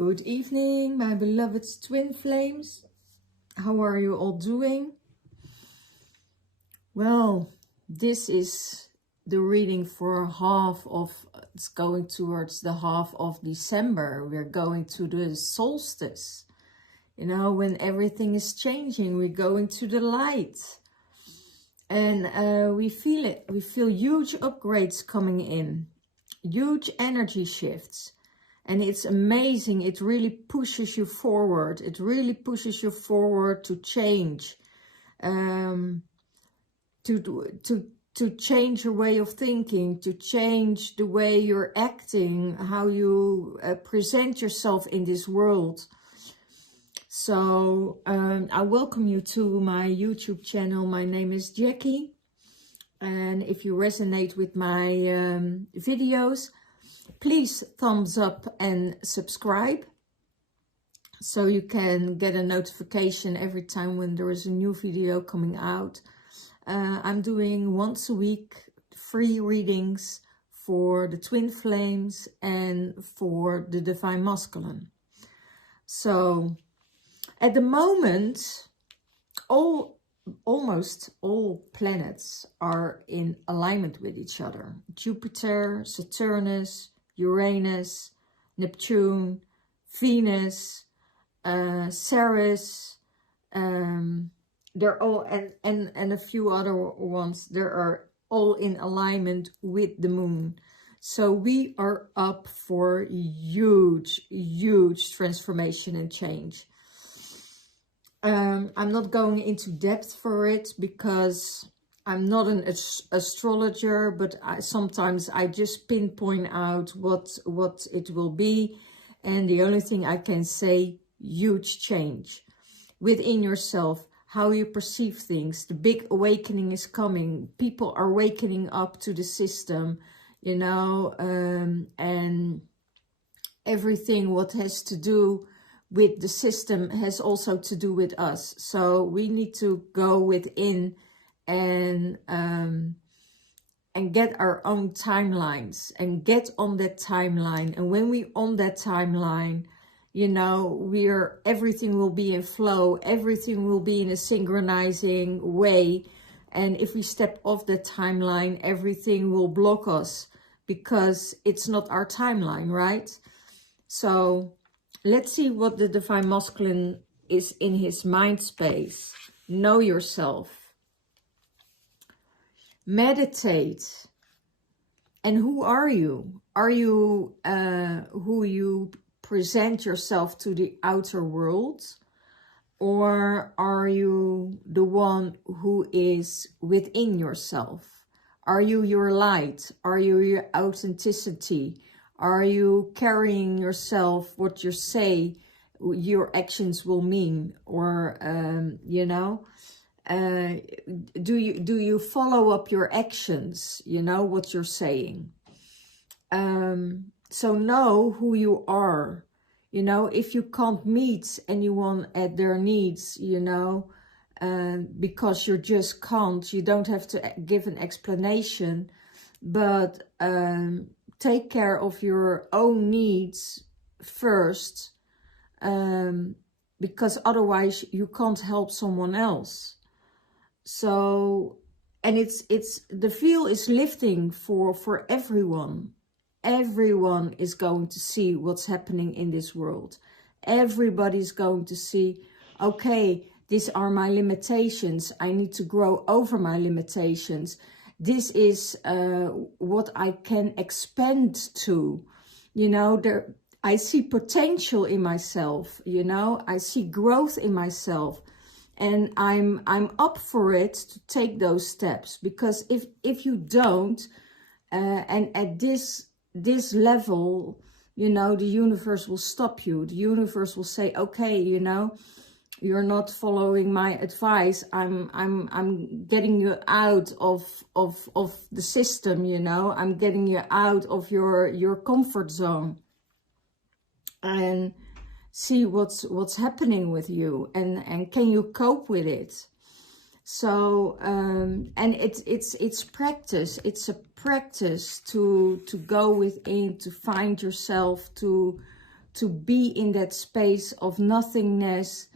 Good evening, my beloved twin flames. How are you all doing? Well, this is the reading for it's going towards the half of December. We're going to the solstice. You know, when everything is changing, we're going to the light. And we feel it. We feel huge upgrades coming in. Huge energy shifts. And it's amazing. It really pushes you forward. It really pushes you forward to change. To change your way of thinking, to change the way you're acting, how you present yourself in this world. So I welcome you to my YouTube channel. My name is Jackie. And if you resonate with my videos, please thumbs up and subscribe. So you can get a notification every time when there is a new video coming out. I'm doing once a week free readings for the twin flames and for the divine masculine. So at the moment, almost all planets are in alignment with each other. Jupiter, Saturnus, Uranus, Neptune, Venus, Ceres, they're all, and a few other ones, they are all in alignment with the moon. So we are up for huge transformation and change. I'm not going into depth for it because I'm not an astrologer, but sometimes I just pinpoint out what it will be. And the only thing I can say, huge change within yourself, how you perceive things. The big awakening is coming. People are wakening up to the system, you know, and everything what has to do with the system has also to do with us. So we need to go within and get our own timelines and get on that timeline. And when we on that timeline, you know, everything will be in flow, everything will be in a synchronizing way. And if we step off the timeline, everything will block us because it's not our timeline, right? So let's see what the divine masculine is in his mind space. Know yourself. Meditate. And who are you? Are you who you present yourself to the outer world? Or are you the one who is within yourself? Are you your light? Are you your authenticity? Are you carrying yourself, what you say, your actions will mean? Or, you know, do you follow up your actions, you know, what you're saying? So know who you are. You know, if you can't meet anyone at their needs, you know, because you just can't, you don't have to give an explanation, but take care of your own needs first, because otherwise you can't help someone else. So, and the veil is lifting for everyone. Everyone is going to see what's happening in this world. Everybody's going to see, okay, these are my limitations. I need to grow over my limitations. This is what I can expand to. You know, I see potential in myself, you know. I see growth in myself. And I'm up for it to take those steps. Because if you don't, and at this level, you know, the universe will stop you. The universe will say, okay, you know, you're not following my advice. I'm getting you out of the system, you know. I'm getting you out of your comfort zone. And see what's happening with you, and can you cope with it? So and it's practice. It's a practice to go within, to find yourself, to to be in that space of nothingness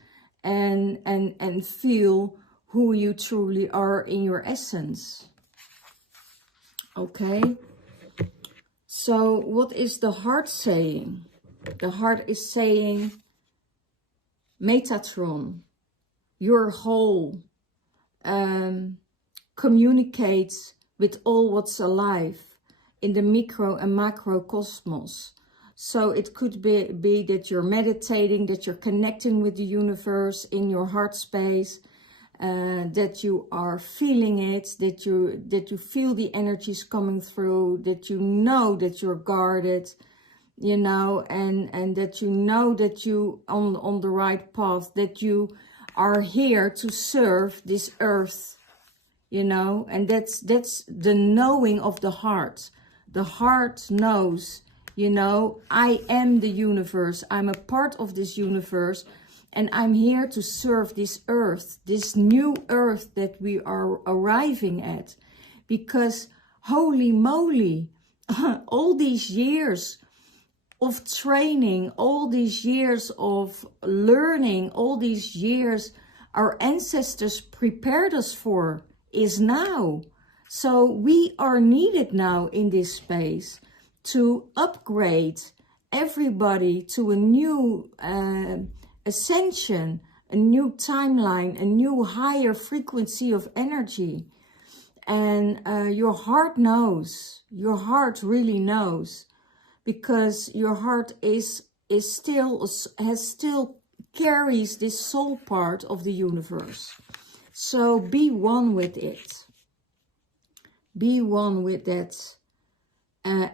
and feel who you truly are in your essence. Okay, so what is the heart saying? The heart is saying, Metatron, you're whole, communicates with all what's alive in the micro and macro cosmos. So it could be that you're meditating, that you're connecting with the universe in your heart space, that you are feeling it, that you feel the energies coming through, that you know that you're guarded, you know, and that you know that you on the right path, that you are here to serve this earth, you know, and that's the knowing of the heart. The heart knows, you know, I am the universe. I'm a part of this universe, and I'm here to serve this earth, this new earth that we are arriving at. Because holy moly, all these years of training, all these years of learning, all these years our ancestors prepared us for is now. So we are needed now in this space to upgrade everybody to a new ascension, a new timeline, a new higher frequency of energy. And your heart knows, your heart really knows, because your heart still carries this soul part of the universe. So be one with it. Be one with that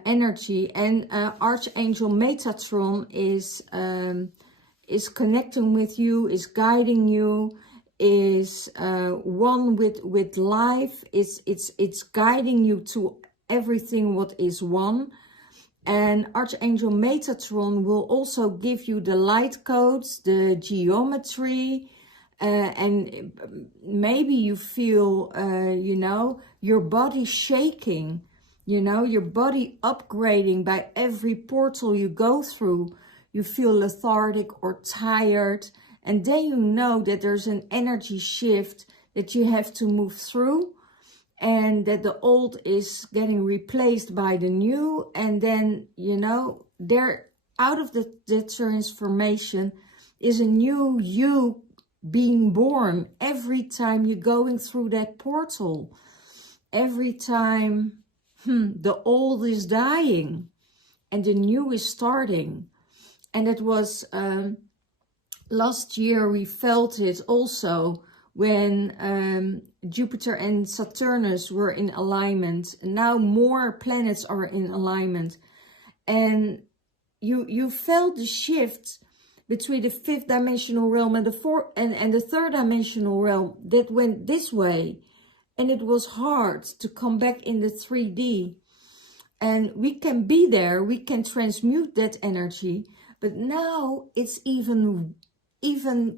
energy. And Archangel Metatron is connecting with you, is guiding you, is one with life. It's guiding you to everything what is one. And Archangel Metatron will also give you the light codes, the geometry, and maybe you feel, you know, your body shaking, you know, your body upgrading by every portal you go through. You feel lethargic or tired, and then you know that there's an energy shift that you have to move through, and that the old is getting replaced by the new. And then, you know, there, out of the transformation is a new you being born every time you're going through that portal. Every time the old is dying and the new is starting. And it was last year we felt it also when Jupiter and Saturnus were in alignment. Now more planets are in alignment. And you felt the shift between the fifth dimensional realm and the fourth and the third dimensional realm that went this way. And it was hard to come back in the 3D. And we can be there, we can transmute that energy, but now it's even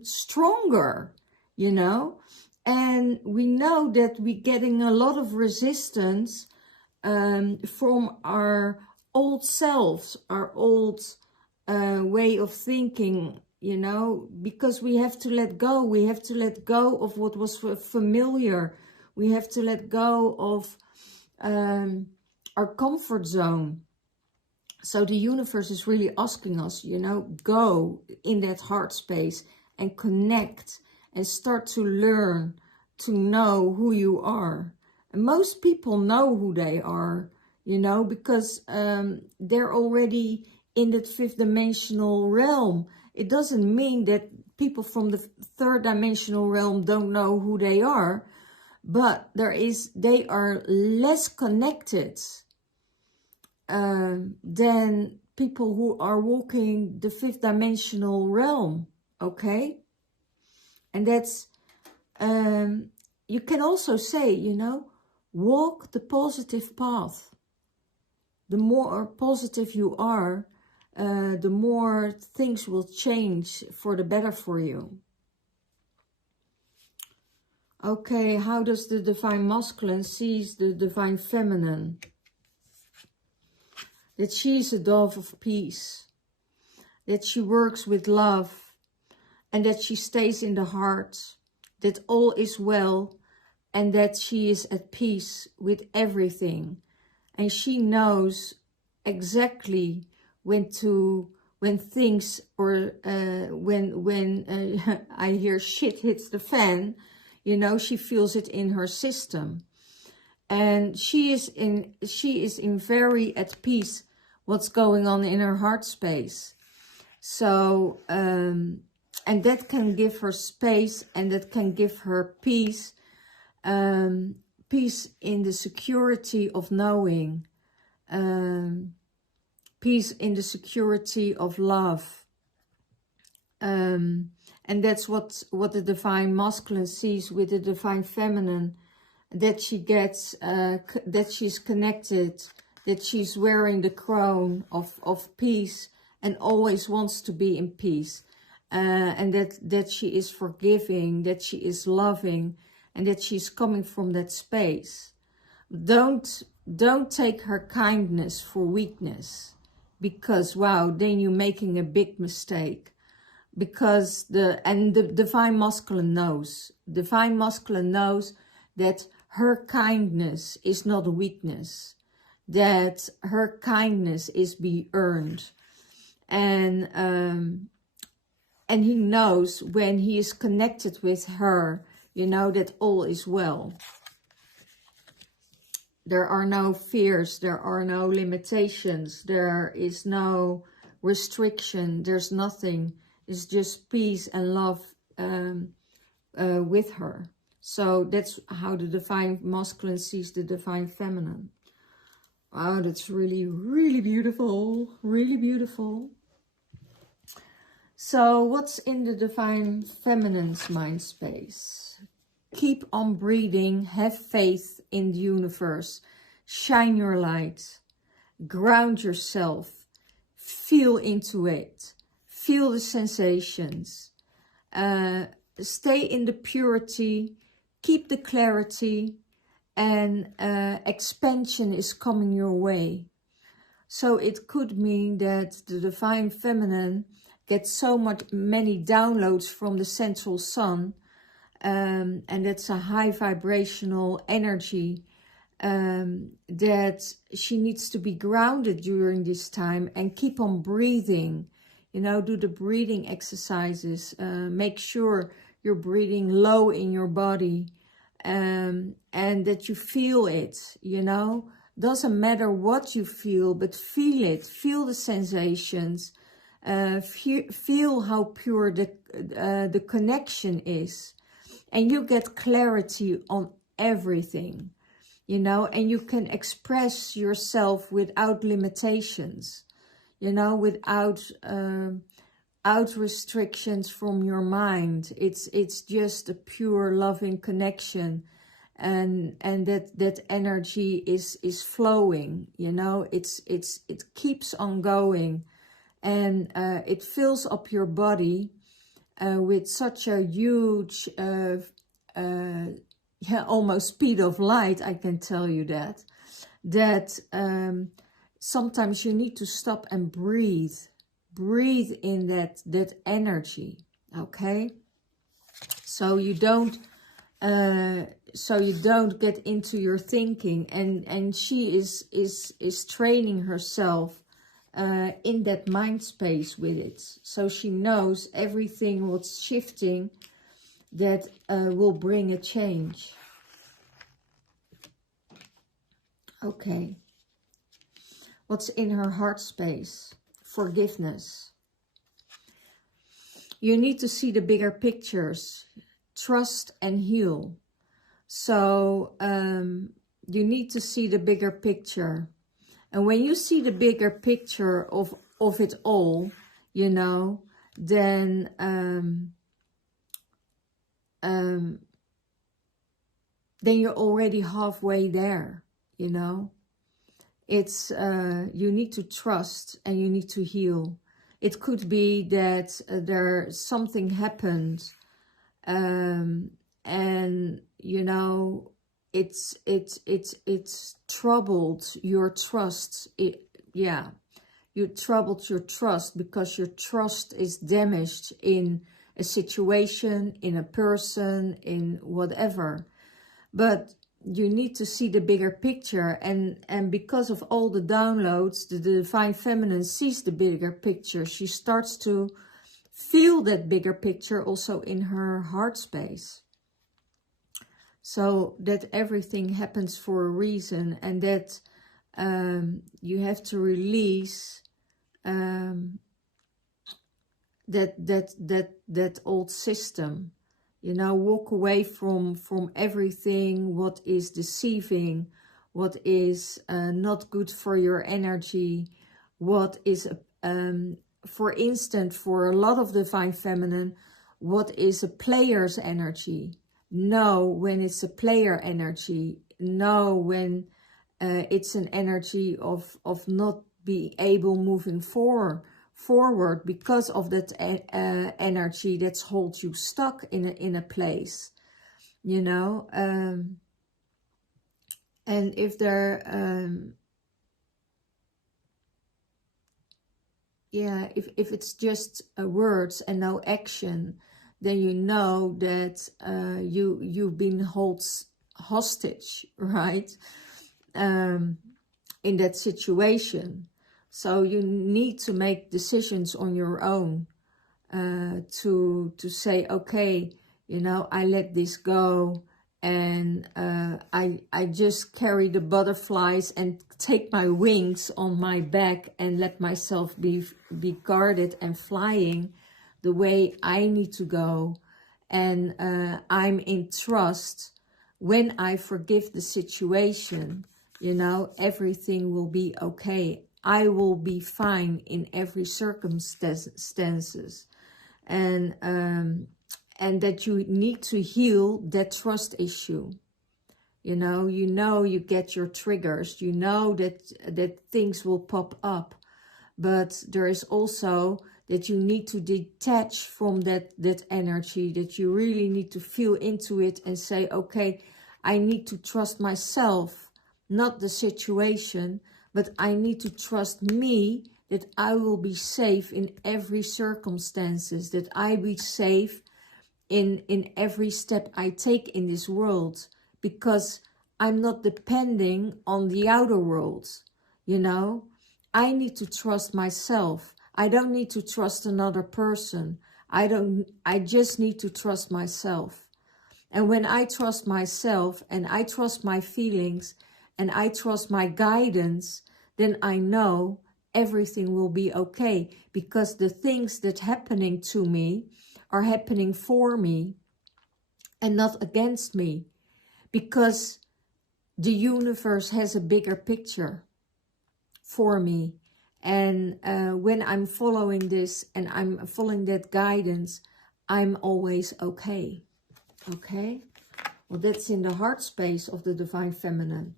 stronger, you know. And we know that we're getting a lot of resistance from our old selves, our old way of thinking, you know, because we have to let go. We have to let go of what was familiar. We have to let go of our comfort zone. So the universe is really asking us, you know, go in that heart space and connect and start to learn to know who you are. And most people know who they are, you know, because they're already in that fifth dimensional realm. It doesn't mean that people from the third dimensional realm don't know who they are, but they are less connected than people who are walking the fifth dimensional realm, okay? And that's, you can also say, you know, walk the positive path. The more positive you are, the more things will change for the better for you. Okay, how does the divine masculine sees the divine feminine? That she is a dove of peace. that she works with love, and that she stays in the heart, that all is well, and that she is at peace with everything. And she knows exactly when things, or when I hear shit hits the fan, you know, she feels it in her system. And she is in very at peace what's going on in her heart space. So, and that can give her space, and that can give her peace, peace in the security of knowing, peace in the security of love. And that's what the divine masculine sees with the divine feminine, that she gets, that she's connected, that she's wearing the crown of peace and always wants to be in peace. And that she is forgiving, that she is loving, and that she's coming from that space. Don't take her kindness for weakness, because wow, then you're making a big mistake. Because the divine masculine knows. Divine masculine knows that her kindness is not a weakness, that her kindness is be earned. And he knows when he is connected with her, you know, that all is well. There are no fears, there are no limitations, there is no restriction, there's nothing. It's just peace and love with her. So that's how the divine masculine sees the divine feminine. Wow, that's really, really beautiful. Really beautiful. So what's in the divine feminine's mind space? Keep on breathing. Have faith in the universe. Shine your light. Ground yourself. Feel into it. Feel the sensations. Stay in the purity. Keep the clarity. And expansion is coming your way. So it could mean that the divine feminine gets so many downloads from the central sun. And that's a high vibrational energy that she needs to be grounded during this time and keep on breathing. You know, do the breathing exercises. Make sure you're breathing low in your body, and that you feel it, you know. Doesn't matter what you feel, but feel it. Feel the sensations. Feel how pure the connection is. And you get clarity on everything, you know. And you can express yourself without limitations. You know, without restrictions from your mind. It's just a pure loving connection, and that energy is flowing. You know, it keeps on going, and it fills up your body with such a huge, almost speed of light. I can tell you that. Sometimes you need to stop and breathe. Breathe in that energy, okay? So you don't get into your thinking. And she is training herself in that mind space with it. So she knows everything what's shifting that will bring a change. Okay. What's in her heart space? Forgiveness. You need to see the bigger pictures. Trust and heal. So you need to see the bigger picture. And when you see the bigger picture of it all, you know, then you're already halfway there, you know. It's you need to trust and you need to heal. It could be that something happened, and you know it's troubled your trust. Yeah, you troubled your trust because your trust is damaged in a situation, in a person, in whatever. But you need to see the bigger picture, and because of all the downloads, the Divine Feminine sees the bigger picture. She starts to feel that bigger picture also in her heart space. So that everything happens for a reason, and that you have to release that old system. You know, walk away from everything what is deceiving, what is not good for your energy, what is, for instance, for a lot of Divine Feminine, what is a player's energy. Know when it's a player energy. Know when it's an energy of not being able moving forward because of that energy that's holds you stuck in a place, you know. And if there yeah, if it's just words and no action, then you know that you've been held hostage, right, in that situation. So you need to make decisions on your own to say, okay, you know, I let this go, and I just carry the butterflies and take my wings on my back and let myself be guarded and flying the way I need to go. And I'm in trust. When I forgive the situation, you know, everything will be okay. I will be fine in every circumstances. And that you need to heal that trust issue. You know you get your triggers. You know that things will pop up. But there is also that you need to detach from that energy, that you really need to feel into it and say, okay, I need to trust myself, not the situation, but I need to trust me, that I will be safe in every circumstances, that I be safe in every step I take in this world, because I'm not depending on the outer world, you know. I need to trust myself. I don't need to trust another person. I just need to trust myself. And when I trust myself and I trust my feelings and I trust my guidance, then I know everything will be okay, because the things that are happening to me are happening for me and not against me, because the universe has a bigger picture for me. And when I'm following this and I'm following that guidance, I'm always okay. Okay? Well, that's in the heart space of the Divine Feminine.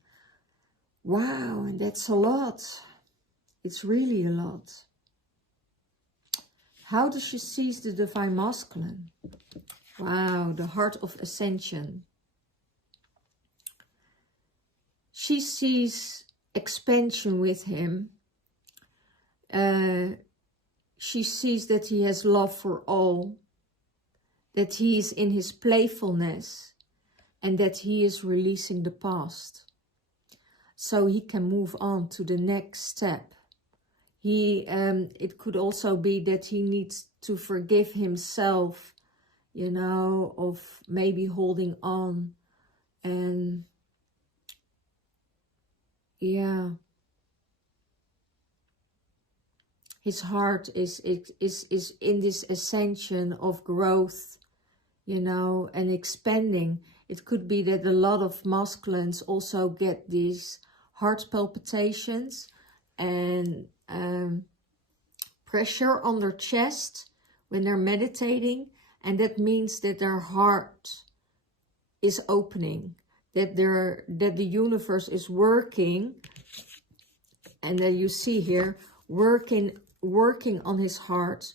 Wow, and that's a lot. It's really a lot. How does she seize the Divine Masculine? Wow, the heart of ascension. She sees expansion with him. She sees that he has love for all, that he is in his playfulness, and that he is releasing the past, so he can move on to the next step. It could also be that he needs to forgive himself, you know, of maybe holding on. And yeah, his heart is in this ascension of growth, you know, and expanding. It could be that a lot of masculines also get these heart palpitations and pressure on their chest when they're meditating, and that means that their heart is opening, that the universe is working, and that you see here working on his heart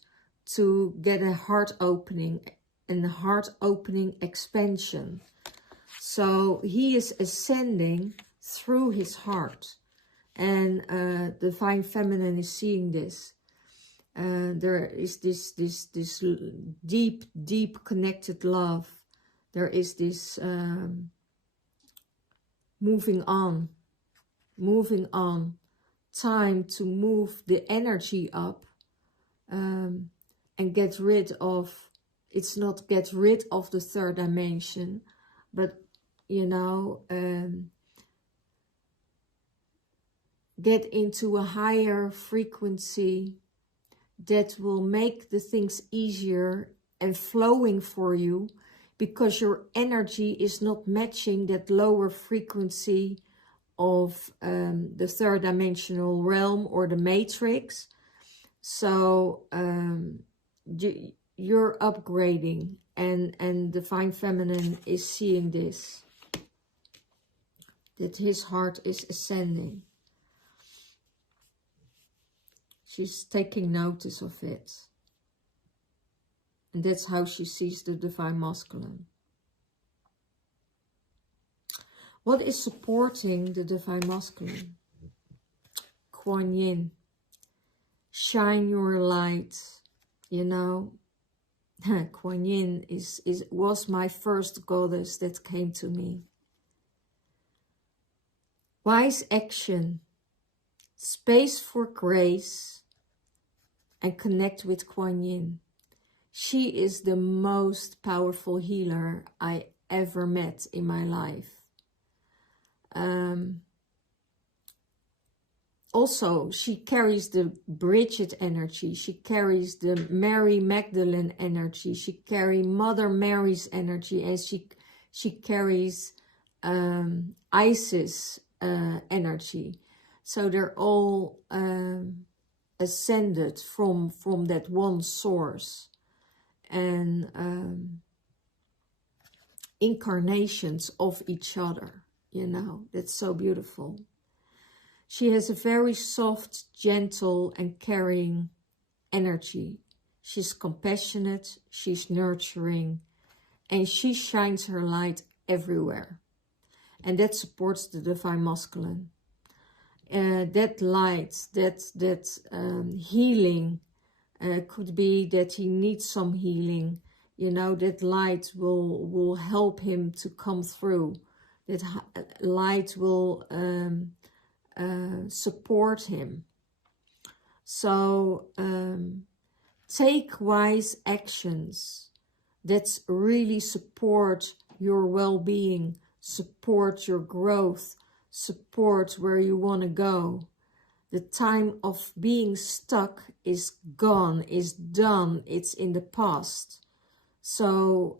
to get a heart opening and heart opening expansion. So he is ascending through his heart. And the Divine Feminine is seeing this. There is this deep connected love. There is this moving on, time to move the energy up, and get rid of, it's not get rid of the third dimension, but, you know, get into a higher frequency that will make the things easier and flowing for you, because your energy is not matching that lower frequency of the third dimensional realm or the matrix. So you're upgrading, and Divine Feminine is seeing this, that his heart is ascending. She's taking notice of it. And that's how she sees the Divine Masculine. What is supporting the Divine Masculine? Kuan Yin. Shine your light. You know, Kuan Yin was my first goddess that came to me. Wise action. Space for grace. And connect with Kuan Yin. She is the most powerful healer I ever met in my life. Also, she carries the Bridget energy. She carries the Mary Magdalene energy. She carries Mother Mary's energy. And she carries Isis energy. So they're all ascended from that one source. And incarnations of each other, you know, that's so beautiful. She has a very soft, gentle and caring energy. She's compassionate, she's nurturing, and she shines her light everywhere. And that supports the Divine Masculine. That light, that healing, could be that he needs some healing. You know, that light will help him to come through. That light will support him. So take wise actions that really support your well-being, support your growth, support where you want to go. The time of being stuck is gone, is done, it's in the past. So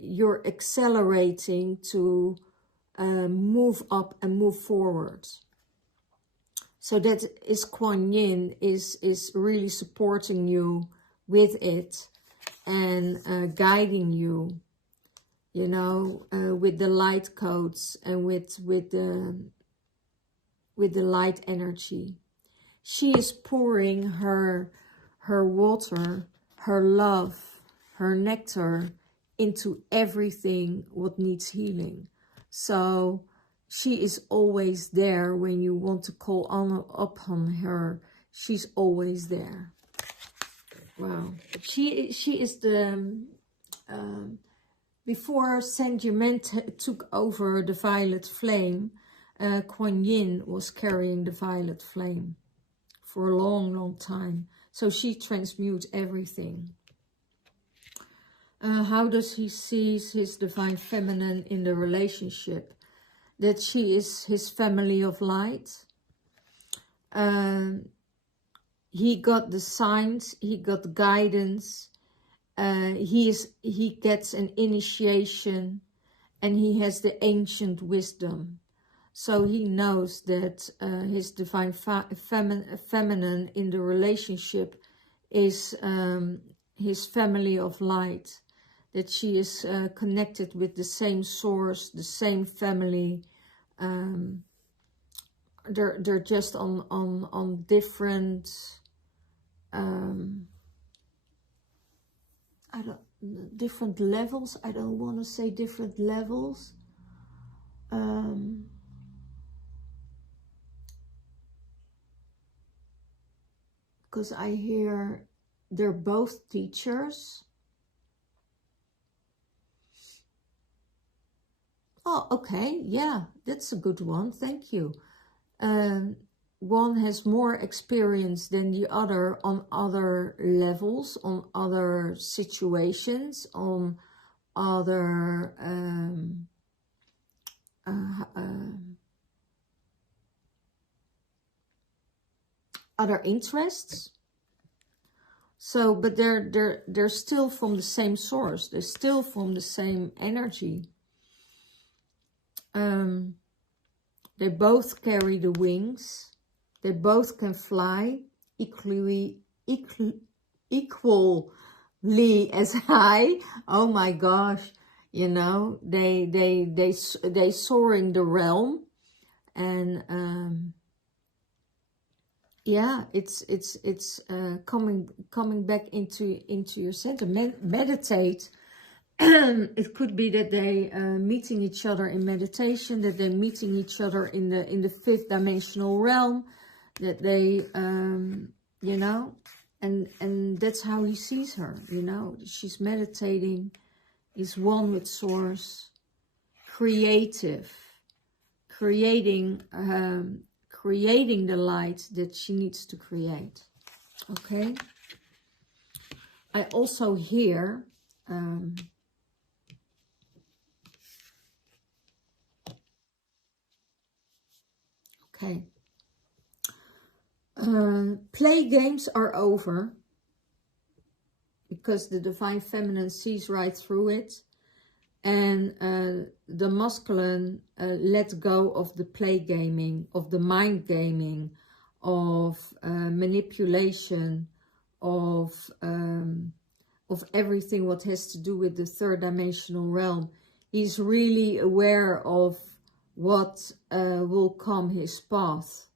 you're accelerating to move up and move forward. So that is Kuan Yin is really supporting you with it and guiding you, you know, with the light codes and with the light energy. She is pouring her water, her love, her nectar into everything what needs healing. So she is always there when you want to call upon her. She's always there. Wow. She is the before Saint Germain took over the violet flame, Kuan Yin was carrying the violet flame for a long time. So she transmutes everything. How does he see his Divine Feminine in the relationship? That she is his family of light. He got the signs, he got guidance, he gets an initiation, and he has the ancient wisdom. So he knows that his Divine Feminine in the relationship is his family of light. That she is connected with the same source, the same family. They're just on different different levels. I don't want to say different levels. because I hear they're both teachers. Oh, okay, yeah, that's a good one, thank you. One has more experience than the other on other levels, on other situations, on other other interests. So, but they're still from the same source. They're still from the same energy. They both carry the wings. They both can fly equally as high. Oh my gosh, you know, they soar in the realm, and yeah, it's coming back into your center. Meditate. It could be that they meeting each other in meditation, that they're meeting each other in the fifth dimensional realm, that they you know, and that's how he sees her, you know. She's meditating, is one with source, creative, creating the light that she needs to create. Okay, I also hear okay, play games are over, because the divine feminine sees right through it, and the masculine let go of the play gaming, of the mind gaming, of manipulation, of everything what has to do with the third dimensional realm. He's really aware of what will come his path.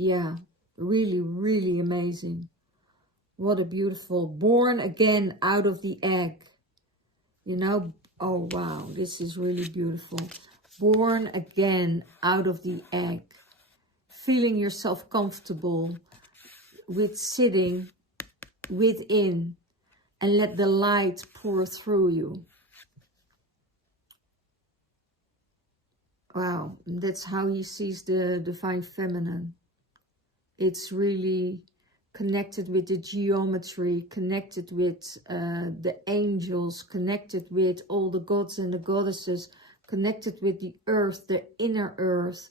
Yeah, really, really amazing. What a beautiful, born again out of the egg. You know, oh wow, this is really beautiful. Born again out of the egg. Feeling yourself comfortable with sitting within and let the light pour through you. Wow, that's how he sees the divine feminine. It's really connected with the geometry, connected with the angels, connected with all the gods and the goddesses, connected with the earth, the inner earth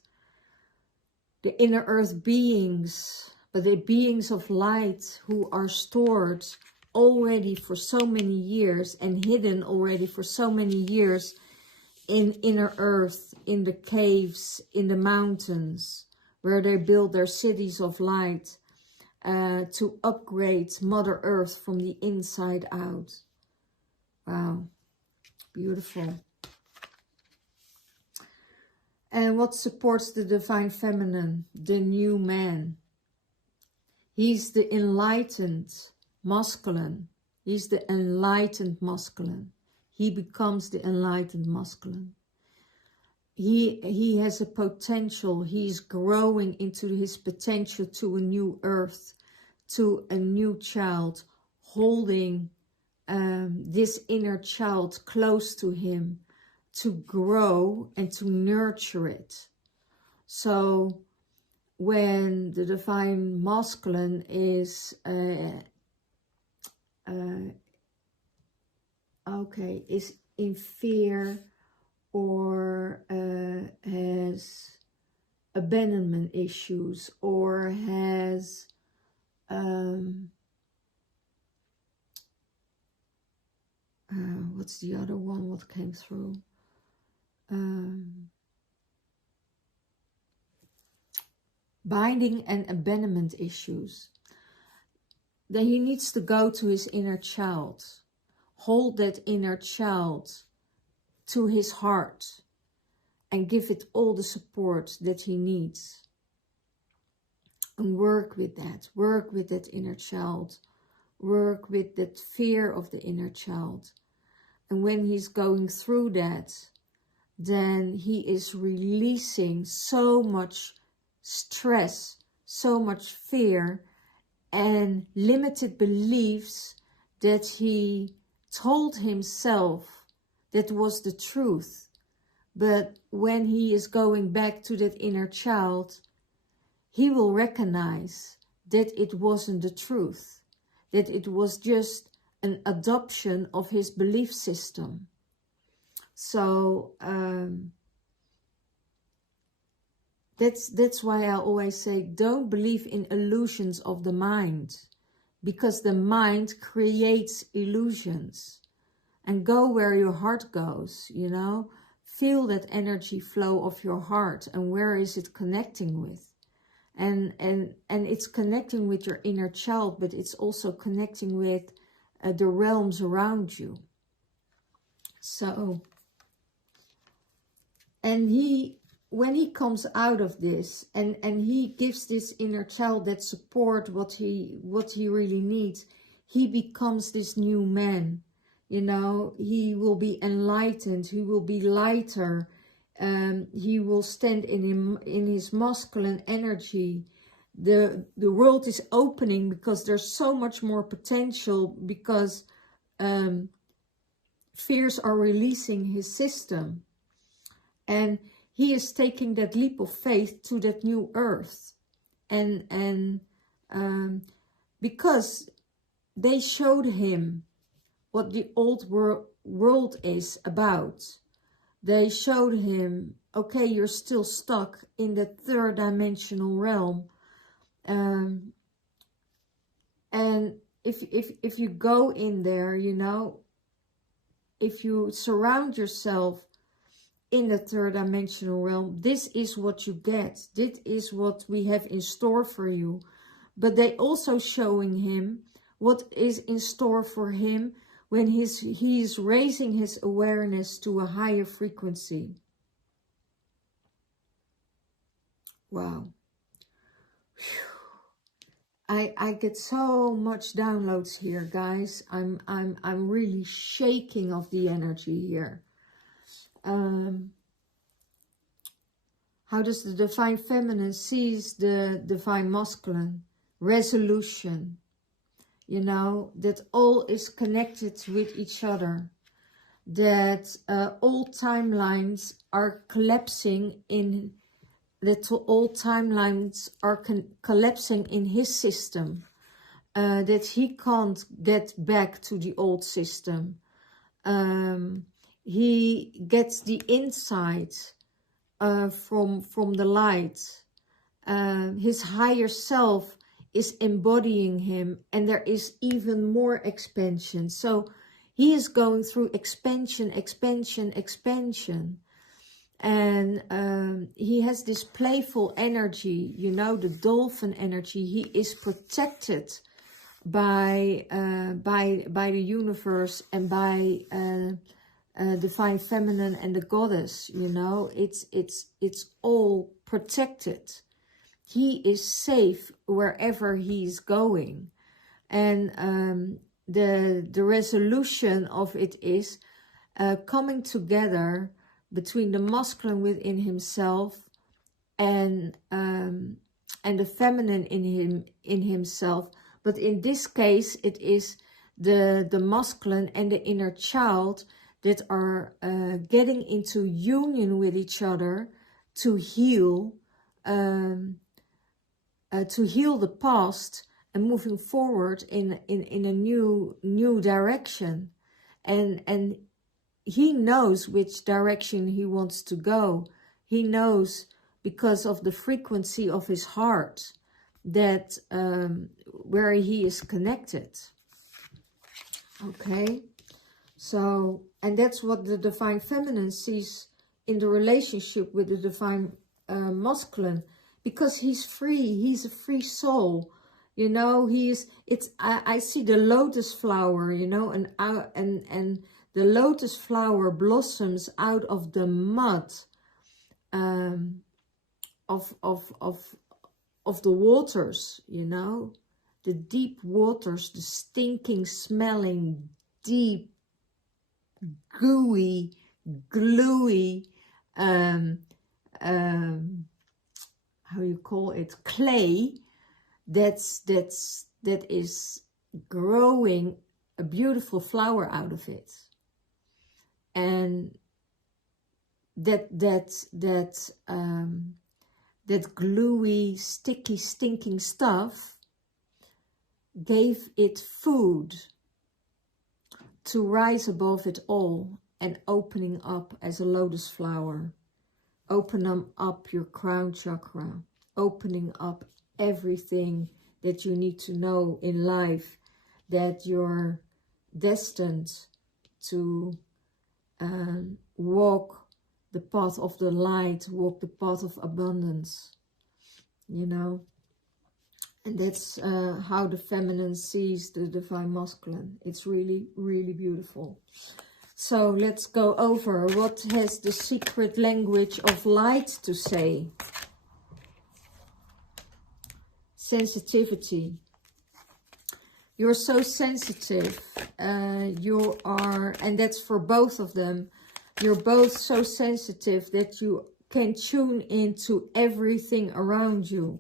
beings, but the beings of light who are stored already for so many years and hidden already for so many years in inner earth, in the caves, in the mountains, where they build their cities of light to upgrade Mother Earth from the inside out. Wow, beautiful. And what supports the divine feminine? The new man. He's the enlightened masculine. He's the enlightened masculine. He becomes the enlightened masculine. He has a potential. He's growing into his potential to a new earth, to a new child, holding this inner child close to him to grow and to nurture it. So when the divine masculine is is in fear or has abandonment issues or has what's the other one what came through? Binding and abandonment issues. Then he needs to go to his inner child. Hold that inner child to his heart and give it all the support that he needs. And work with that inner child. Work with that fear of the inner child. And when he's going through that, then he is releasing so much stress, so much fear and limited beliefs that he told himself that was the truth. But when he is going back to that inner child, he will recognize that it wasn't the truth, that it was just an adoption of his belief system. So that's why I always say, don't believe in illusions of the mind, because the mind creates illusions. And go where your heart goes, you know. Feel that energy flow of your heart, and where is it connecting with? And it's connecting with your inner child, but it's also connecting with the realms around you. So, and when he comes out of this, and he gives this inner child that support, what he really needs, he becomes this new man. You know, he will be enlightened, he will be lighter, he will stand in his masculine energy. The world is opening because there's so much more potential, because fears are releasing his system. And he is taking that leap of faith to that new earth. And because they showed him what the old world is about. They showed him, okay, you're still stuck in the third dimensional realm. And if you go in there, you know, if you surround yourself in the third dimensional realm, this is what you get. This is what we have in store for you. But they also showing him what is in store for him when he's raising his awareness to a higher frequency. Wow. I get so much downloads here, guys. I'm really shaking of the energy here. How does the divine feminine sees the divine masculine? Resolution. You know, that all is connected with each other. That all timelines are collapsing in, that all timelines are collapsing in his system. That he can't get back to the old system. He gets the insight from the light. His higher self is embodying him, and there is even more expansion. So he is going through expansion, expansion, expansion. And he has this playful energy, you know, the dolphin energy. He is protected by the universe and by divine feminine and the goddess, you know. It's all protected. He is safe wherever he's going. And the resolution of it is coming together between the masculine within himself and the feminine in himself. But in this case, it is the masculine and the inner child that are getting into union with each other to heal the past and moving forward in a new direction. And he knows which direction he wants to go. He knows, because of the frequency of his heart, that where he is connected. Okay, so, and that's what the divine feminine sees in the relationship with the divine masculine, because he's free. He's a free soul, you know. I see the lotus flower, you know, and the lotus flower blossoms out of the mud of the waters, you know, the deep waters, the stinking, smelling, deep, gooey, gluey, how you call it, clay that is growing a beautiful flower out of it. And that gluey, sticky, stinking stuff gave it food to rise above it all, and opening up as a lotus flower. Open up your crown chakra, opening up everything that you need to know in life, that you're destined to walk the path of the light, walk the path of abundance, you know. And that's how the feminine sees the divine masculine. It's really, really beautiful. So let's go over what has the secret language of light to say. Sensitivity. You're so sensitive. You are, and that's for both of them. You're both so sensitive that you can tune into everything around you.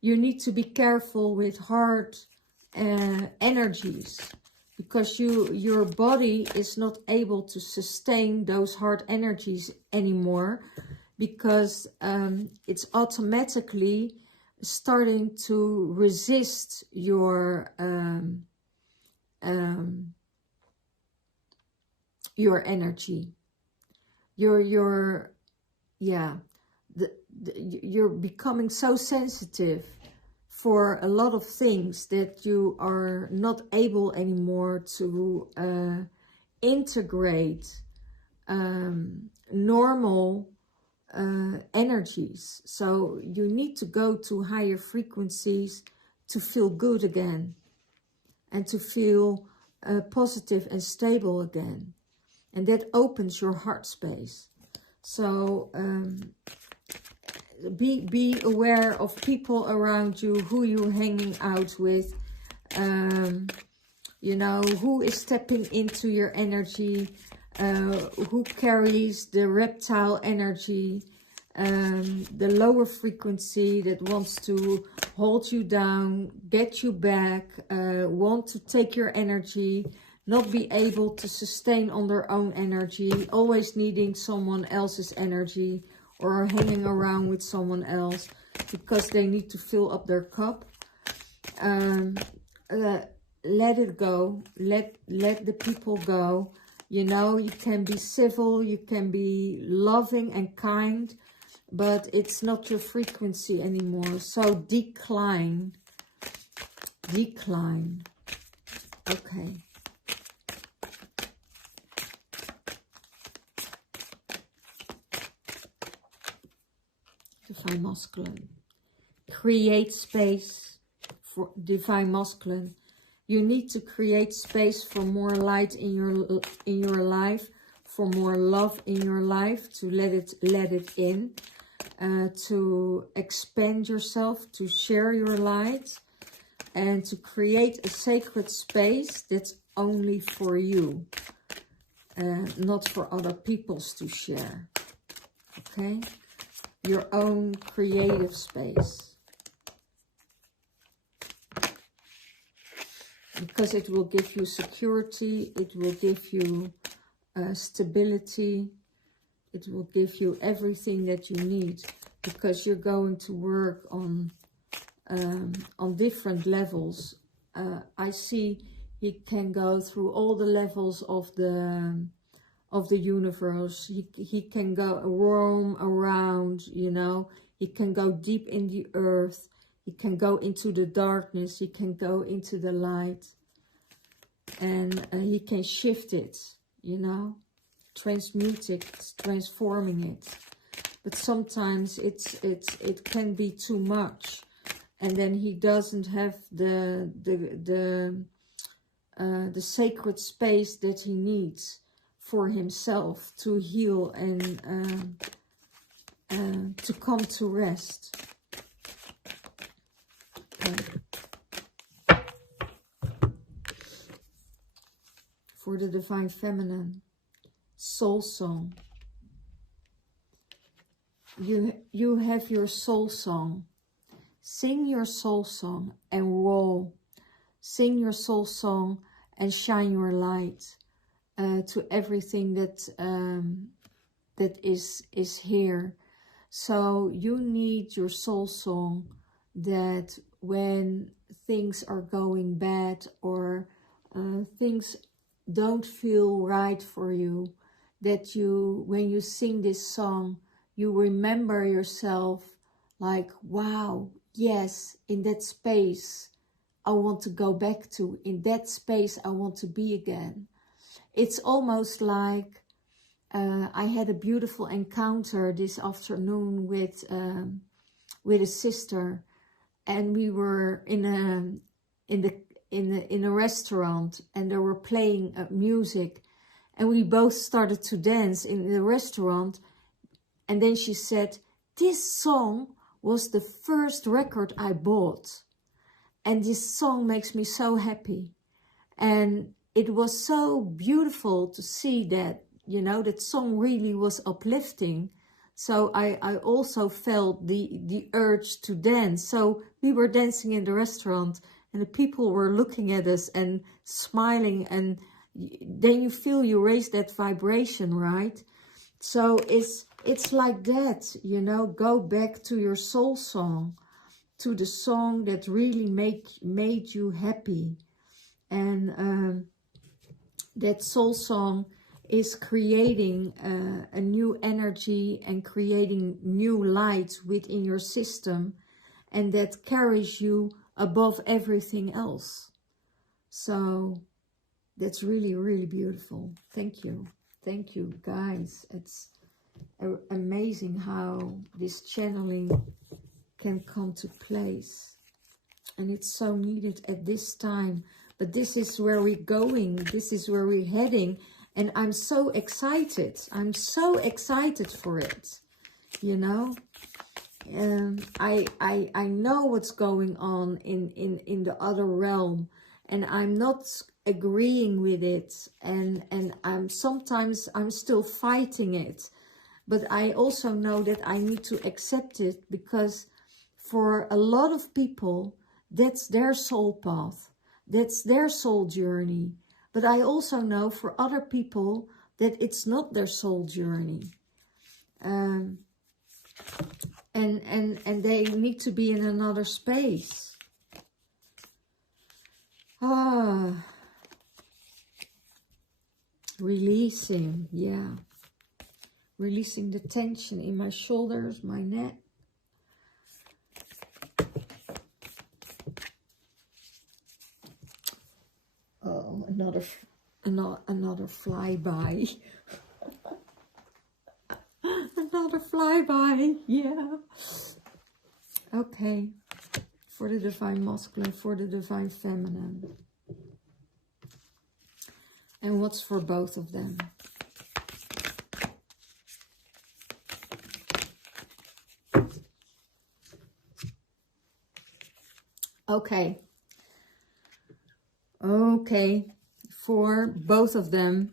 You need to be careful with hard energies, because your body is not able to sustain those hard energies anymore, because it's automatically starting to resist your energy. You're becoming so sensitive for a lot of things that you are not able anymore to integrate normal energies. So you need to go to higher frequencies to feel good again, and to feel positive and stable again. And that opens your heart space. So be aware of people around you, who you're hanging out with, you know, who is stepping into your energy, who carries the reptile energy, the lower frequency that wants to hold you down, get you back, want to take your energy, not be able to sustain on their own energy, always needing someone else's energy, or hanging around with someone else because they need to fill up their cup. Let it go. Let the people go. You know, you can be civil, you can be loving and kind, but it's not your frequency anymore. So decline. Decline. Okay. Divine Masculine. Create space for Divine Masculine. You need to create space for more light in your life, for more love in your life, to let it in, to expand yourself, to share your light, and to create a sacred space that's only for you, not for other people's to share. Okay? Your own creative space, because it will give you security, it will give you stability, it will give you everything that you need, because you're going to work on different levels. I see he can go through all the levels of the universe. He can go roam around, you know. He can go deep in the earth. He can go into the darkness. He can go into the light. And he can shift it, you know. Transmute it, transforming it. But sometimes it can be too much. And then he doesn't have the sacred space that he needs for himself to heal and to come to rest. Okay. For the Divine Feminine, Soul Song. you have your soul song. Sing your soul song and roll. Sing your soul song and shine your light to everything that that is here. So you need your soul song, that when things are going bad or things don't feel right for you, that you, when you sing this song, you remember yourself like, wow, yes, in that space I want to go back to. In that space I want to be again. It's almost like I had a beautiful encounter this afternoon with a sister, and we were in a restaurant, and they were playing music, and we both started to dance in the restaurant. And then she said, this song was the first record I bought, and this song makes me so happy. And it was so beautiful to see that, you know, that song really was uplifting. So I also felt the urge to dance. So we were dancing in the restaurant, and the people were looking at us and smiling, and then you feel you raise that vibration, right? So it's like that, you know. Go back to your soul song, to the song that really made you happy. And that soul song is creating a new energy and creating new light within your system, and that carries you above everything else. So that's really, really beautiful. Thank you. Thank you, guys. It's amazing how this channeling can come to place. And it's so needed at this time. But this is where we're going. This is where we're heading. And I'm so excited. I'm so excited for it. You know? I know what's going on in the other realm. And I'm not agreeing with it. And sometimes I'm still fighting it. But I also know that I need to accept it, because for a lot of people, that's their soul path. That's their soul journey. But I also know for other people that it's not their soul journey. And they need to be in another space. Releasing, yeah. Releasing the tension in my shoulders, my neck. Oh, another flyby. Another flyby, yeah. Okay, for the divine masculine, for the divine feminine. And what's for both of them? Okay. Okay. For both of them,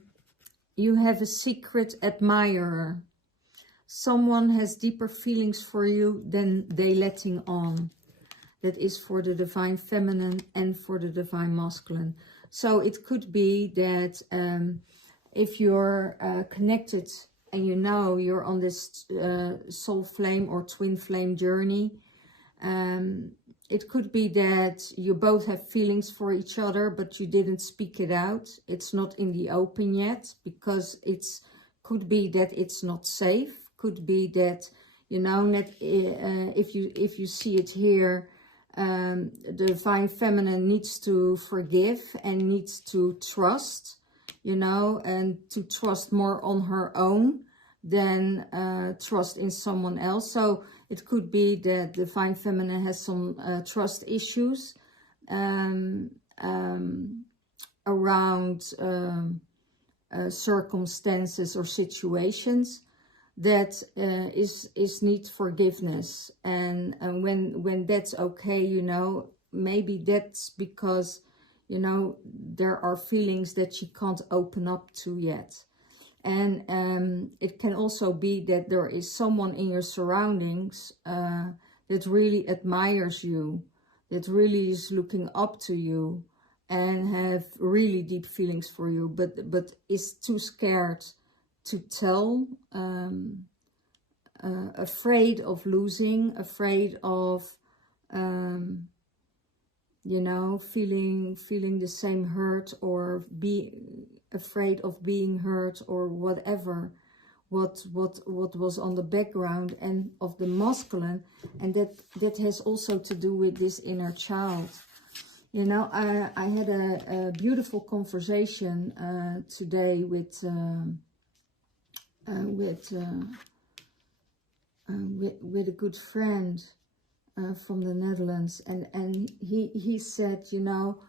you have a secret admirer. Someone has deeper feelings for you than they letting on. That is for the divine feminine and for the divine masculine. So it could be that if you're connected and you know you're on this soul flame or twin flame journey, it could be that you both have feelings for each other, but you didn't speak it out. It's not in the open yet, because it's could be that it's not safe. Could be that, you know, that if you see it here, the divine feminine needs to forgive and needs to trust, you know, and to trust more on her own than trust in someone else. So it could be that the divine feminine has some trust issues around circumstances or situations that is need forgiveness. And when that's okay, you know, maybe that's because, you know, there are feelings that she can't open up to yet. And it can also be that there is someone in your surroundings that really admires you, that really is looking up to you and have really deep feelings for you, but is too scared to tell, afraid of losing, afraid of, you know, feeling the same hurt, or be afraid of being hurt, or whatever, what was on the background and of the masculine. And that has also to do with this inner child. You know, I had a beautiful conversation today with a good friend from the Netherlands, and he said, you know,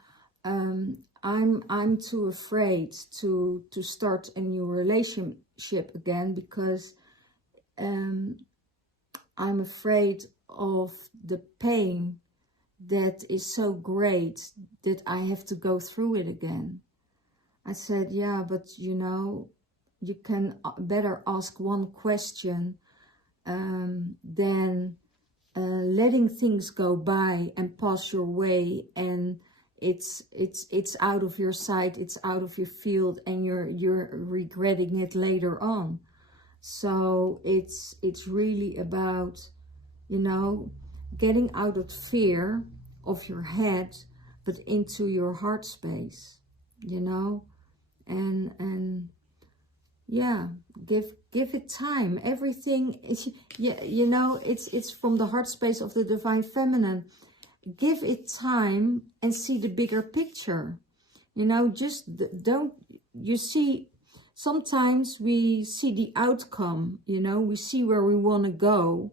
I'm too afraid to start a new relationship again, because I'm afraid of the pain that is so great that I have to go through it again. I said, yeah, but you know, you can better ask one question than letting things go by and pass your way, and it's out of your sight, it's out of your field, and you're regretting it later on. So it's really about, you know, getting out of fear of your head, but into your heart space, you know, and yeah, give it time. Everything is, yeah, you know, it's from the heart space of the divine feminine. Give it time and see the bigger picture. You know, just don't, you see, sometimes we see the outcome, you know, we see where we want to go,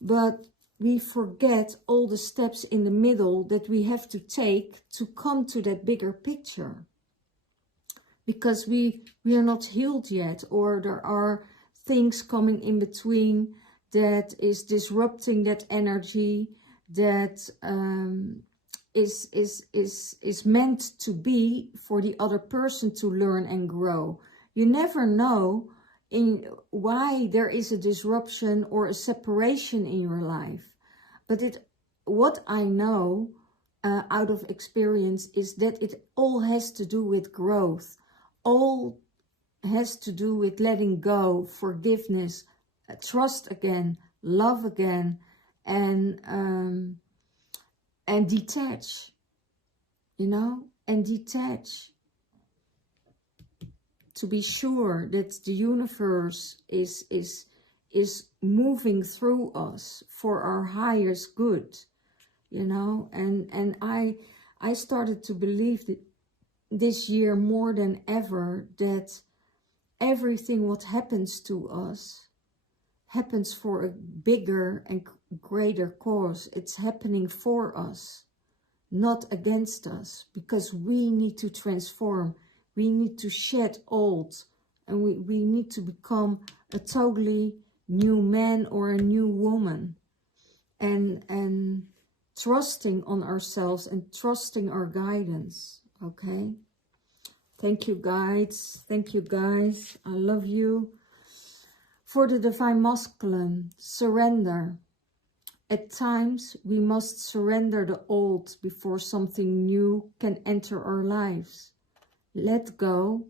but we forget all the steps in the middle that we have to take to come to that bigger picture. Because we are not healed yet, or there are things coming in between that is disrupting that energy that is meant to be for the other person to learn and grow. You never know in why there is a disruption or a separation in your life. But what I know out of experience is that it all has to do with growth. All has to do with letting go, forgiveness, trust again, love again, and detach, you know, and detach. To be sure that the universe is moving through us for our highest good, you know. And I started to believe that this year more than ever, that everything what happens to us happens for a bigger and greater cause. It's happening for us, not against us, because we need to transform. We need to shed old, and we need to become a totally new man or a new woman, and trusting on ourselves and trusting our guidance. Okay, thank you guys, thank you guys, I love you. For the divine masculine, surrender. At times we must surrender the old before something new can enter our lives. Let go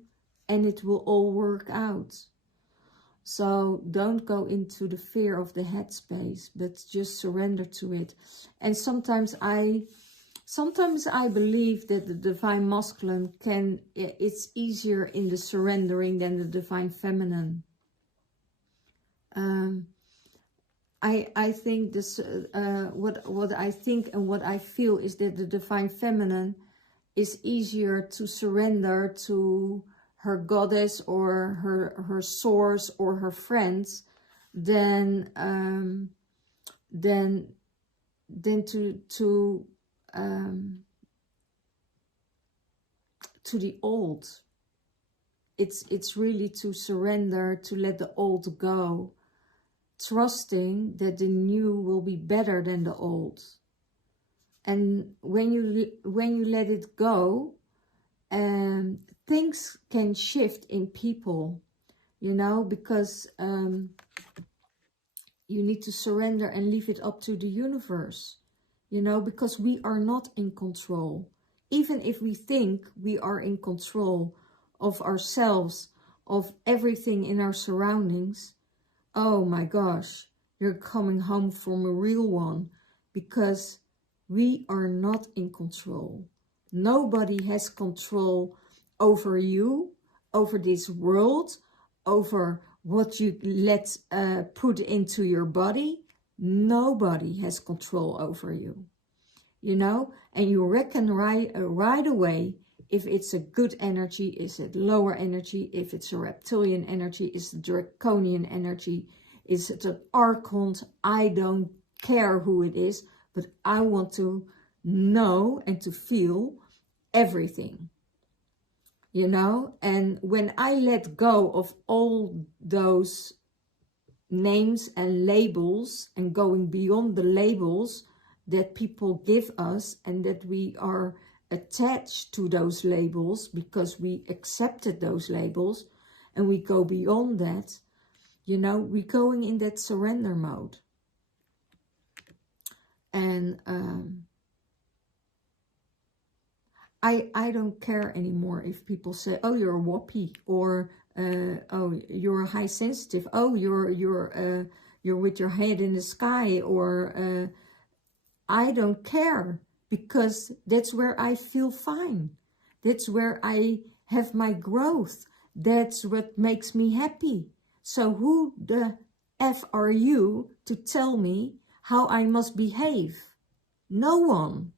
and it will all work out. So don't go into the fear of the headspace, but just surrender to it. And sometimes I believe that the divine masculine it's easier in the surrendering than the divine feminine. I think this, what I think and what I feel is that the divine feminine is easier to surrender to her goddess or her source or her friends than to the old. It's really to surrender, to let the old go, trusting that the new will be better than the old. And when you let it go, things can shift in people. you know, because you need to surrender and leave it up to the universe, you know, because we are not in control. Even if we think we are in control of ourselves, of everything in our surroundings, oh my gosh, you're coming home from a real one, because we are not in control. Nobody has control over you, over this world, over what you let put into your body. Nobody has control over you, you know, and you reckon right away if it's a good energy, is it lower energy, if it's a reptilian energy, is it draconian energy, is it an archon? I don't care who it is, but I want to know and to feel everything, you know. And when I let go of all those names and labels and going beyond the labels that people give us, and that we are attached to those labels because we accepted those labels, and we go beyond that, you know, we're going in that surrender mode. And I don't care anymore if people say, oh, you're a whoppy, or oh, you're high sensitive, oh, you're with your head in the sky, or I don't care, because that's where I feel fine. That's where I have my growth. That's what makes me happy. So who the F are you to tell me how I must behave? No one.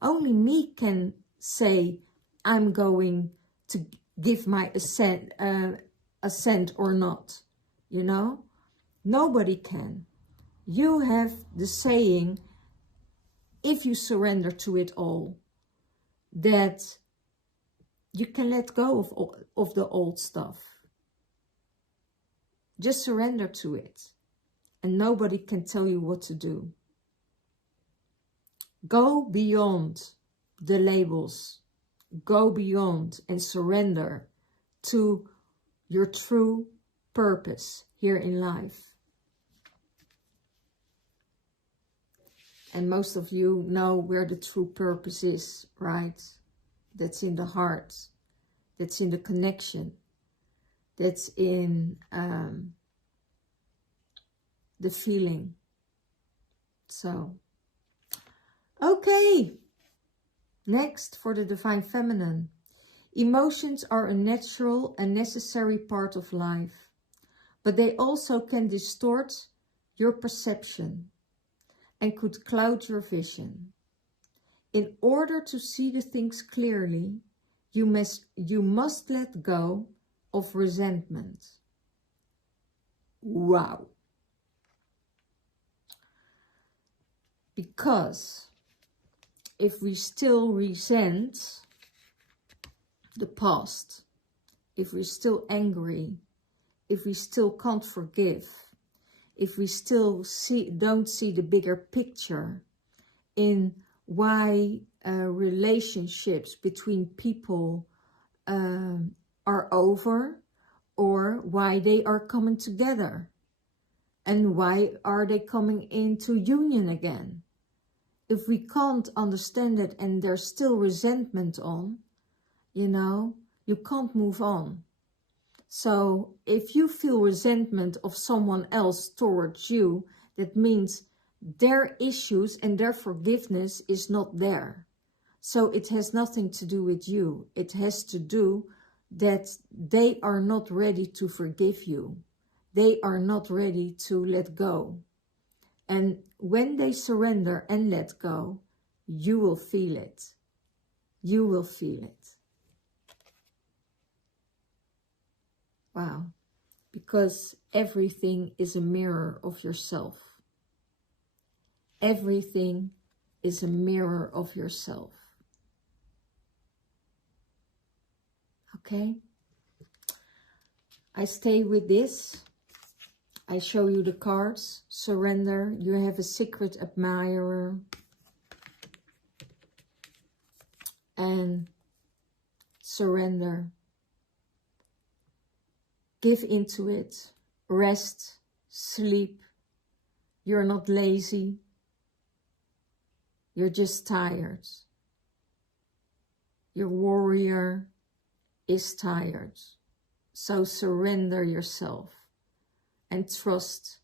Only me can say I'm going to give my assent or not, you know. Nobody can. You have the saying, if you surrender to it all, that you can let go of the old stuff. Just surrender to it, and nobody can tell you what to do. Go beyond the labels. Go beyond and surrender to your true purpose here in life. And most of you know where the true purpose is, right? That's in the heart. That's in the connection. That's in the feeling. So, okay. Next, for the Divine Feminine. Emotions are a natural and necessary part of life, but they also can distort your perception and could cloud your vision. In order to see the things clearly, you must let go of resentment. Wow. Because if we still resent the past, if we're still angry, if we still can't forgive, if we still don't see the bigger picture in why relationships between people are over, or why they are coming together, and why are they coming into union again. If we can't understand it and there's still resentment on, you know, you can't move on. So if you feel resentment of someone else towards you, that means their issues and their forgiveness is not there. So it has nothing to do with you. It has to do that they are not ready to forgive you. They are not ready to let go. And when they surrender and let go, you will feel it. You will feel it. Wow. Because everything is a mirror of yourself. Everything is a mirror of yourself. Okay? I stay with this. I show you the cards. Surrender. You have a secret admirer. And surrender. Give into it. Rest, sleep. You're not lazy. You're just tired. Your warrior is tired. So surrender yourself and trust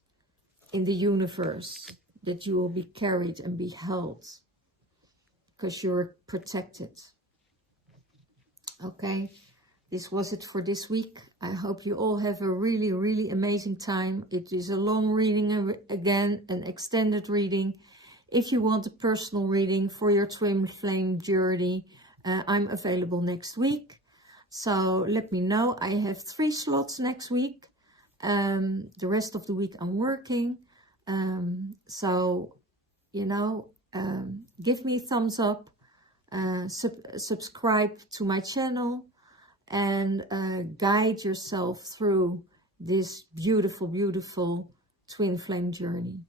in the universe that you will be carried and be held because you're protected. Okay, this was it for this week. I hope you all have a really, really amazing time. It is a long reading, again, an extended reading. If you want a personal reading for your twin flame journey, I'm available next week. So let me know. I have 3 slots next week. The rest of the week I'm working. So, you know, give me a thumbs up. Subscribe to my channel. And guide yourself through this beautiful, beautiful twin flame journey.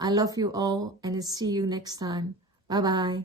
I love you all, and I'll see you next time. Bye-bye.